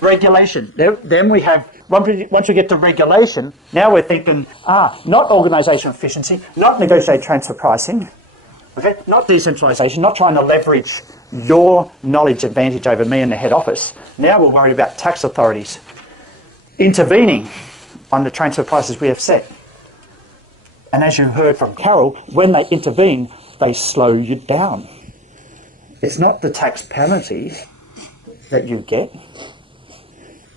Regulation. Then we have, once we get to regulation, now we're thinking, not organisation efficiency, not negotiate transfer pricing, okay, not decentralisation, not trying to leverage your knowledge advantage over me in the head office. Now we're worried about tax authorities intervening on the transfer prices we have set. And as you heard from Carol, when they intervene, they slow you down. It's not the tax penalties that you get.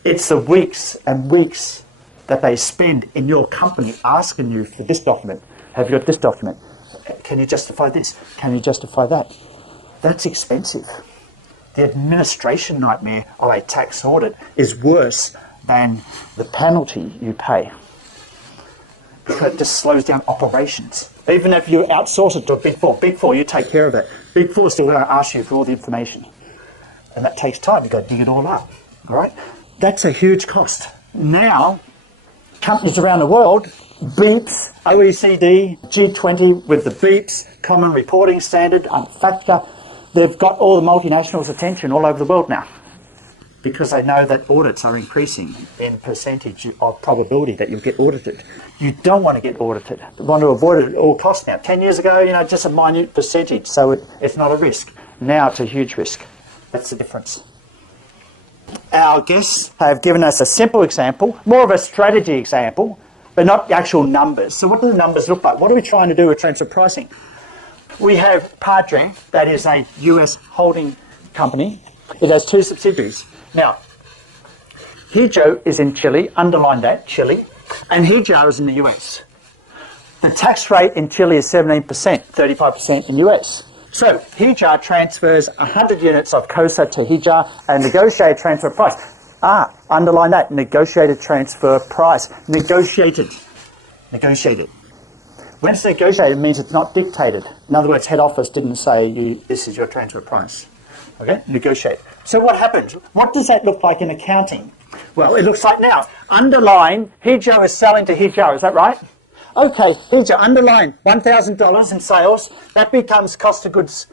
It's the weeks and weeks that they spend in your company asking you for this document. Have you got this document? Can you justify this? Can you justify that? That's expensive. The administration nightmare of a tax audit is worse than the penalty you pay. Because it just slows down operations. Even if you outsource it to a Big Four, you take care of it. Big Four still going to ask you for all the information. And that takes time. You've got to dig it all up. All right? That's a huge cost. Now, companies around the world, BEEPS, OECD, G20 with the BEEPS, Common Reporting Standard, FATCA, they've got all the multinationals' attention all over the world now because they know that audits are increasing in percentage of probability that you'll get audited. You don't want to get audited. You want to avoid it at all costs now. 10 years ago, just a minute percentage, so it's not a risk. Now it's a huge risk. That's the difference. Our guests have given us a simple example, more of a strategy example, but not the actual numbers. So what do the numbers look like? What are we trying to do with transfer pricing? We have Padre, that is a US holding company. It has 2 subsidiaries. Now, Hijo is in Chile, underline that, Chile, and Hijar is in the US. The tax rate in Chile is 17%, 35% in US. So Hijar transfers 100 units of COSA to Hijar and negotiated transfer price. Underline that, negotiated transfer price. Negotiated. Negotiated. When it's negotiated, it means it's not dictated. In other words, head office didn't say, this is your transfer price. Okay, negotiate. So what happens? What does that look like in accounting? Well, it looks like now, underline, Hijo is selling to Hijar, is that right? Okay, Hijo, underline, $1,000 in sales, that becomes cost of goods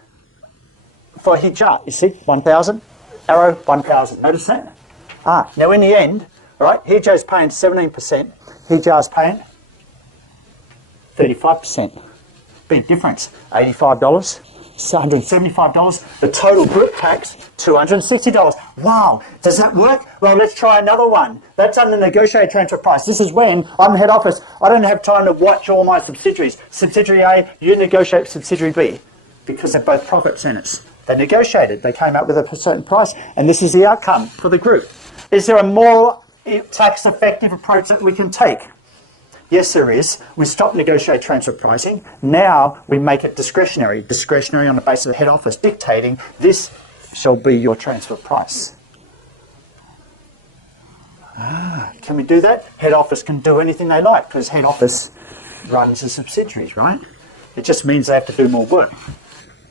for Hijar. You see, 1,000, arrow, 1,000. Notice that? Now in the end, right, Hijo's paying 17%, Hijar's paying 35%. Big difference. $85, $175. The total group tax, $260. Wow, does that work? Well, let's try another one. That's under negotiated transfer price. This is when I'm head office. I don't have time to watch all my subsidiaries. Subsidiary A, you negotiate subsidiary B because they're both profit centers. They negotiated. They came up with a certain price, and this is the outcome for the group. Is there a more tax-effective approach that we can take? Yes, there is. We stop negotiated transfer pricing. Now we make it discretionary. Discretionary on the basis of the head office dictating this shall be your transfer price. Can we do that? Head office can do anything they like because head office runs the subsidiaries, right? It just means they have to do more work.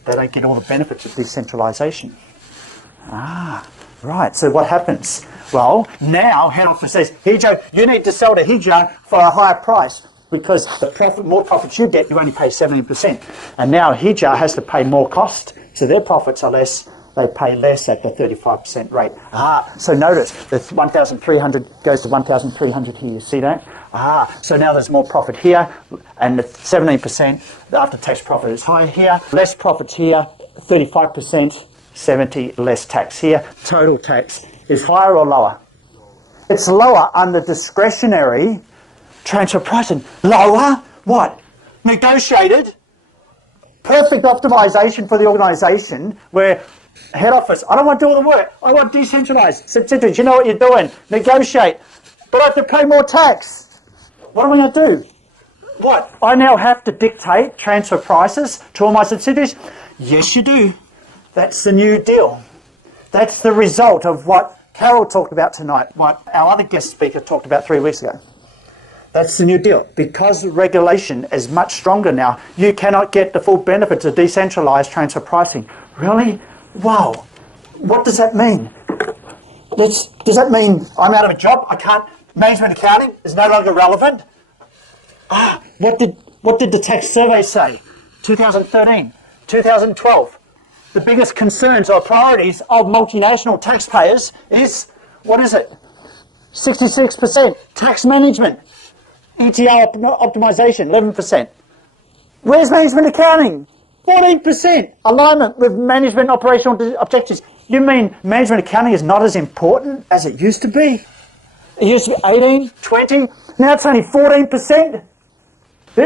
They don't get all the benefits of decentralisation. Right, so what happens? Well, now head office says, Hijo, you need to sell to Hijo for a higher price because the more profits you get, you only pay 17%. And now Hijo has to pay more cost, so their profits are less. They pay less at the 35% rate. So notice, the 1,300 goes to 1,300 here. You see that? So now there's more profit here, and the 17%, the after-tax profit is higher here. Less profits here, 35%, 70 less tax here. Total tax is higher or lower? It's lower under discretionary transfer pricing. Lower? What? Negotiated. Perfect optimization for the organisation where head office, I don't want to do all the work. I want decentralised subsidiaries. You know what you're doing. Negotiate. But I have to pay more tax. What am I going to do? What? I now have to dictate transfer prices to all my subsidiaries? Yes, you do. That's the new deal. That's the result of what Carol talked about tonight, what our other guest speaker talked about 3 weeks ago. That's the new deal. Because regulation is much stronger now, you cannot get the full benefits of decentralised transfer pricing. Really? Wow. What does that mean? Does that mean I'm out of a job? I can't, management accounting is no longer relevant? What did the tax survey say? 2013, 2012. The biggest concerns or priorities of multinational taxpayers is What is it? 66%. Tax management. ETR optimization, 11%. Where's management accounting? 14%. Alignment with management operational objectives. You mean management accounting is not as important as it used to be? It used to be 18, 20, now it's only 14%.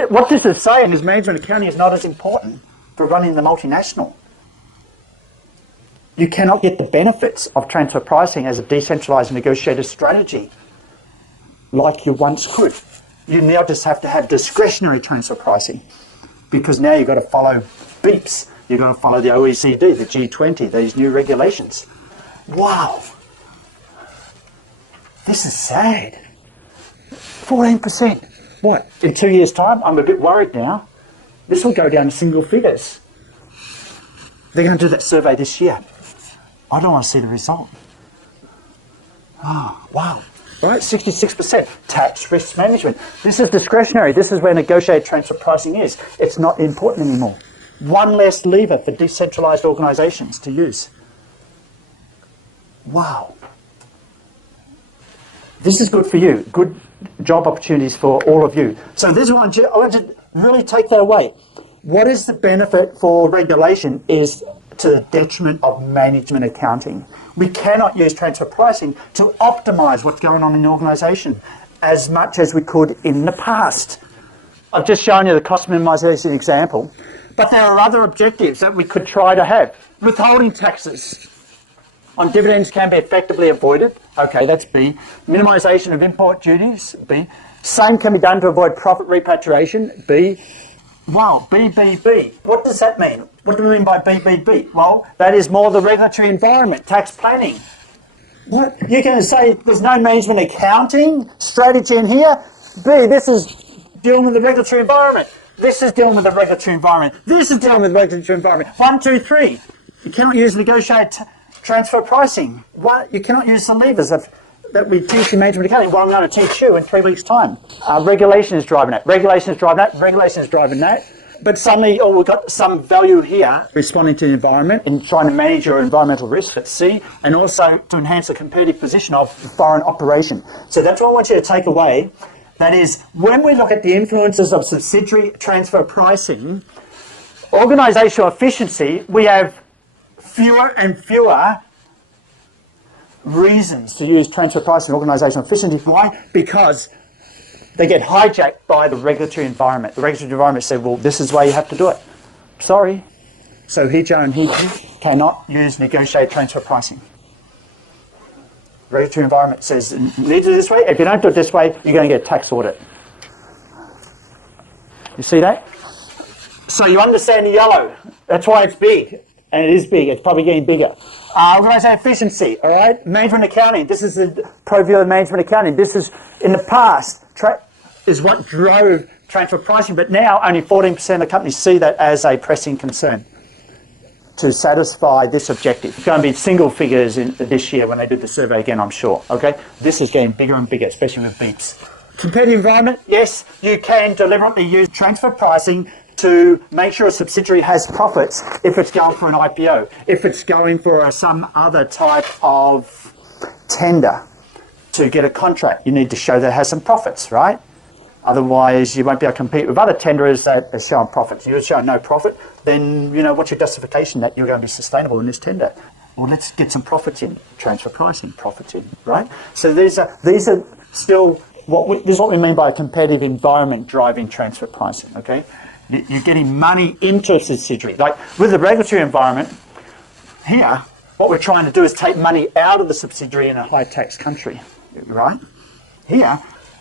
What this is saying is management accounting is not as important for running the multinational. You cannot get the benefits of transfer pricing as a decentralized negotiated strategy like you once could. You now just have to have discretionary transfer pricing because now you've got to follow BEEPs. You've got to follow the OECD, the G20, these new regulations. Wow. This is sad. 14%. What? In 2 years' time? I'm a bit worried now. This will go down to single figures. They're going to do that survey this year. I don't want to see the result. Oh, wow. Right, 66%. Tax risk management. This is discretionary. This is where negotiated transfer pricing is. It's not important anymore. One less lever for decentralized organizations to use. Wow. This is good for you. Good job opportunities for all of you. So this is what I want to really take that away. What is the benefit for regulation is to the detriment of management accounting. We cannot use transfer pricing to optimize what's going on in the organization as much as we could in the past. I've just shown you the cost minimization example, but there are other objectives that we could try to have. Withholding taxes on dividends can be effectively avoided. Okay, that's B. Minimization of import duties, B. Same can be done to avoid profit repatriation, B. Wow, BBB. What does that mean? What do we mean by BBB? Well, that is more the regulatory environment, tax planning. What? You're going to say there's no management accounting strategy in here? B, this is dealing with the regulatory environment. This is dealing with the regulatory environment. This is dealing with the regulatory environment. 1, 2, 3. You cannot use negotiated transfer pricing. You cannot use the levers that we teach in management accounting. Well, I'm going to teach you in 3 weeks' time. Regulation is driving that. Regulation is driving that. Regulation is driving that. But suddenly, we've got some value here, responding to the environment and trying to manage your environmental risk at sea, and also to enhance the competitive position of foreign operation. So that's what I want you to take away. That is, when we look at the influences of subsidiary transfer pricing, organisational efficiency, we have fewer and fewer reasons to use transfer pricing and organisational efficiency. Why? Because they get hijacked by the regulatory environment. The regulatory environment said, well, this is the way you have to do it. Sorry. So Hijo and Hiji cannot use negotiated transfer pricing. The regulatory environment says, you need to do it this way. If you don't do it this way, you're going to get a tax audit. You see that? So you understand the yellow. That's why it's big. And it is big. It's probably getting bigger. Organisational efficiency, all right? Management accounting. This is the purview of management accounting. This is, in the past, is what drove transfer pricing, but now only 14% of companies see that as a pressing concern to satisfy this objective. It's going to be single figures in this year when they do the survey again, I'm sure, okay? This is getting bigger and bigger, especially with BEEPs. Competitive environment, yes, you can deliberately use transfer pricing to make sure a subsidiary has profits if it's going for an IPO, if it's going for some other type of tender to get a contract. You need to show that it has some profits, right? Otherwise, you won't be able to compete with other tenderers that are showing profits. If you're showing no profit, then, what's your justification that you're going to be sustainable in this tender? Well, let's get some profits in. Transfer pricing, profits in, right? So these are still this is what we mean by a competitive environment driving transfer pricing, okay? You're getting money into a subsidiary. Like with the regulatory environment, here, what we're trying to do is take money out of the subsidiary in a high-tax country, right? Here,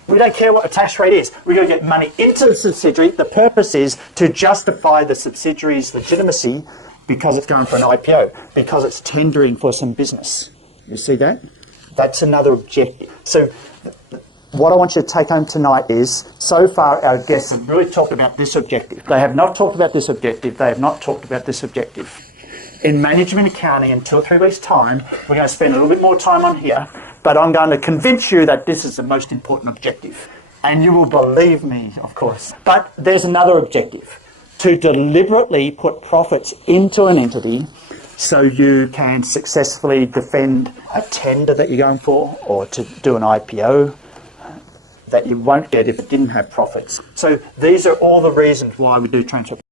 we don't care what the tax rate is. We're going to get money into the subsidiary. The purpose is to justify the subsidiary's legitimacy because it's going for an IPO, because it's tendering for some business. You see that? That's another objective. So what I want you to take home tonight is, so far our guests have really talked about this objective. They have not talked about this objective. They have not talked about this objective. In management accounting, in 2 or 3 weeks' time, we're going to spend a little bit more time on here, but I'm going to convince you that this is the most important objective. And you will believe me, of course. But there's another objective, to deliberately put profits into an entity so you can successfully defend a tender that you're going for, or to do an IPO that you won't get if it didn't have profits. So these are all the reasons why we do transfer